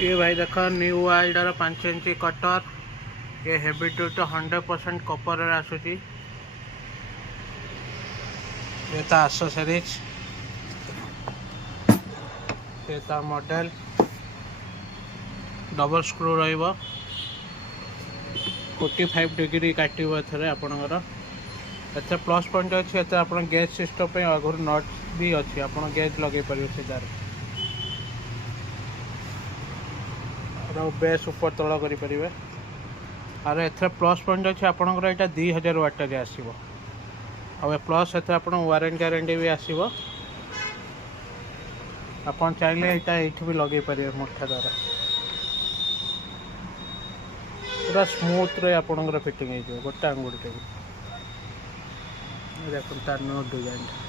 ये भाई देख न्यू वाइल्डर 5 इंच कटर ये हेवी ड्यूटी 100% कपर आसूची ये एसेसरीज ये मॉडल डबल स्क्रू रहिबो 45 डिग्री काटिबो एथरे आपनकर एथे प्लस पॉइंट अछि एथे आपन गैस सिस्टम पे आगुर नट भी अछि आपन गैस लगे परियो सीधार और बेस ऊपर तळ करि परिबे और एथे प्लस पॉइंट अछि आपनकर एटा 2000 वाट रे आसीबो और प्लस एथे आपन वारंटी गारंटी भी आसीबो आपन चाहिले एटा एठी भी लगे परियो मुठा द्वारा पूरा स्मूथ रे आपनकर फिटिंग हे जो गोटा अंगुडी देखो तार नो डिजाइन